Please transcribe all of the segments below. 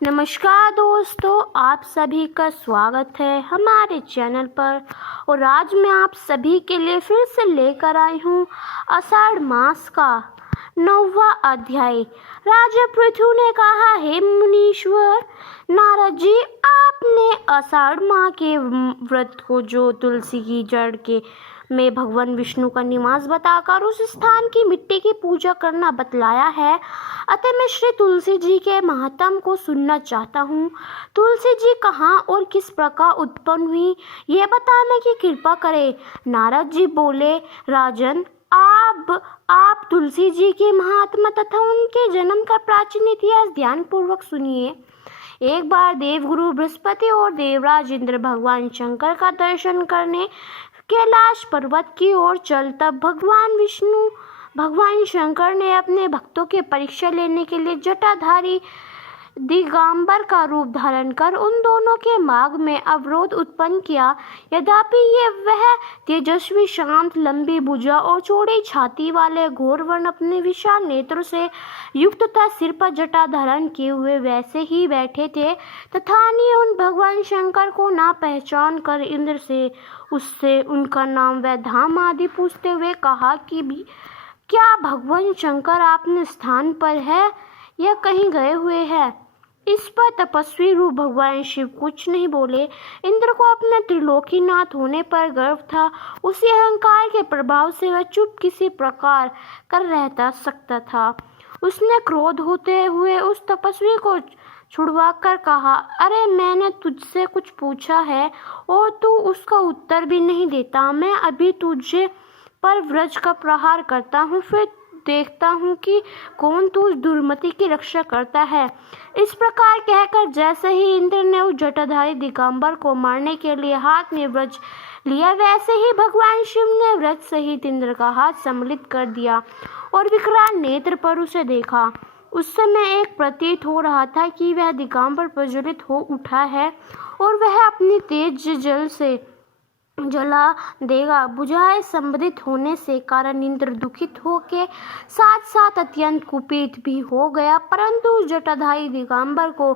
नमस्कार दोस्तों, आप सभी का स्वागत है हमारे चैनल पर। और आज मैं आप सभी के लिए फिर से लेकर आई हूँ आषाढ़ मास का 9वां अध्याय। राजा पृथु ने कहा, हे मुनीश्वर नारद जी, आपने आषाढ़ माह के व्रत को जो तुलसी की जड़ के में भगवान विष्णु का निवास बताकर उस स्थान की मिट्टी की पूजा करना बतलाया है, अतः मैं श्री तुलसी जी के महात्म को सुनना चाहता हूँ। तुलसी जी कहाँ और किस प्रकार उत्पन्न हुई, ये बताने की कृपा करें। नारद जी बोले, राजन, आप तुलसी जी के महात्मा तथा उनके जन्म का प्राचीन इतिहास ध्यान पूर्वक सुनिए। एक बार देवगुरु बृहस्पति और देवराज इंद्र भगवान शंकर का दर्शन करने कैलाश पर्वत की ओर चल, तब भगवान शंकर ने अपने भक्तों के परीक्षा लेने के लिए जटाधारी दिगंबर का रूप धारण कर उन दोनों के मार्ग में अवरोध उत्पन्न किया। यद्यपि ये वह तेजस्वी, शांत, लंबी भुजा और चौड़ी छाती वाले घोर वर्ण अपने विशाल नेत्रों से युक्त तथा सिर पर जटा धारण किए हुए वैसे ही बैठे थे, तथा उन भगवान शंकर को ना पहचान कर इंद्र से उससे उनका नाम व धाम आदि पूछते हुए कहा कि क्या भगवान शंकर आपने स्थान पर है या कहीं गए हुए हैं। इस पर तपस्वी रूप भगवान शिव कुछ नहीं बोले। इंद्र को अपने त्रिलोकीनाथ होने पर गर्व था। उसी अहंकार के प्रभाव से वह चुप किसी प्रकार कर रहता सकता था। उसने क्रोध होते हुए उस तपस्वी को छुड़वा कर कहा, अरे मैंने तुझसे कुछ पूछा है और तू उसका उत्तर भी नहीं देता। मैं अभी तुझे पर वज्र का प्रहार करता हूँ, फिर देखता हूँ कि कौन तू दुर्मति की रक्षा करता है। इस प्रकार कहकर जैसे ही इंद्र ने उस जटाधारी दिगंबर को मारने के लिए हाथ में वज्र लिया, वैसे ही भगवान शिव ने वज्र सहित इंद्र का हाथ सम्मिलित कर दिया और विकराल नेत्र पर उसे देखा। उस समय एक प्रतीत हो रहा था कि वह दिगंबर प्रज्वलित हो उठा है और वह अपनी तेज जल से जला देगा। बुझाए संबंधित होने से कारण इंद्र दुखित होके साथ साथ अत्यंत कुपित भी हो गया, परंतु उस जटाधारी दिगंबर को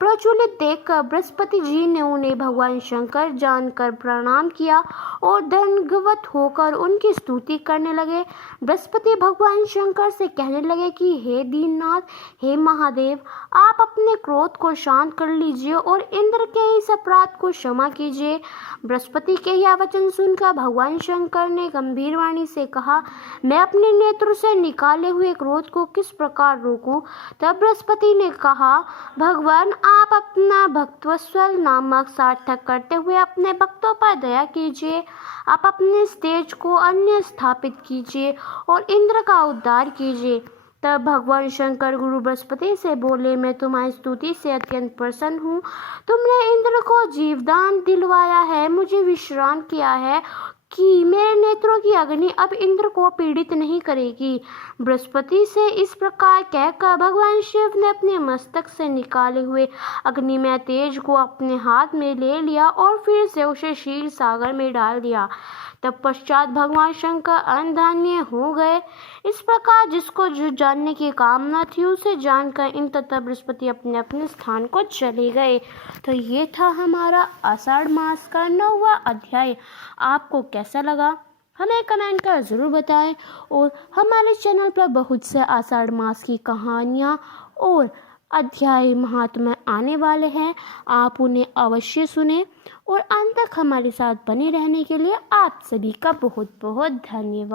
प्रज्वलित देखकर बृहस्पति जी ने उन्हें भगवान शंकर जानकर प्रणाम किया और दंडवत होकर उनकी स्तुति करने लगे। बृहस्पति भगवान शंकर से कहने लगे कि हे दीननाथ, हे महादेव, आप अपने क्रोध को शांत कर लीजिए और इंद्र के इस अपराध को क्षमा कीजिए। बृहस्पति के यह वचन सुनकर भगवान शंकर ने गंभीर वाणी से कहा, मैं अपने नेत्रों से निकाले हुए क्रोध को किस प्रकार रोकूं। तब बृहस्पति ने कहा, भगवान, आप अपना भक्तवत्सल नामक सार्थक करते हुए अपने भक्तों पर दया कीजिए। आप अपने तेज को अन्य स्थापित कीजिए और इंद्र का उद्धार कीजिए। तब भगवान शंकर गुरु बृहस्पति से बोले, मैं तुम्हारी स्तुति से अत्यंत प्रसन्न हूँ। तुमने इंद्र को जीवदान दिलवाया है, मुझे विश्राम किया है कि मेरे नेत्रों की अग्नि अब इंद्र को पीड़ित नहीं करेगी। बृहस्पति से इस प्रकार कहकर भगवान शिव ने अपने मस्तक से निकाले हुए अग्निमय तेज को अपने हाथ में ले लिया और फिर से उसे क्षीर सागर में डाल दिया। तब पश्चात भगवान शंकर अनधान्य हो गए। इस प्रकार जिसको जो जानने की कामना थी उसे जानकर इंद्र तथा बृहस्पति अपने अपने स्थान को चले गए। तो ये था हमारा आषाढ़ मास का 9वां अध्याय। आपको कैसा लगा हमें कमेंट कर ज़रूर बताएं और हमारे चैनल पर बहुत से आषाढ़ मास की कहानियाँ और अध्याय महात्मा आने वाले हैं। आप उन्हें अवश्य सुने और अंत तक हमारे साथ बने रहने के लिए आप सभी का बहुत बहुत धन्यवाद।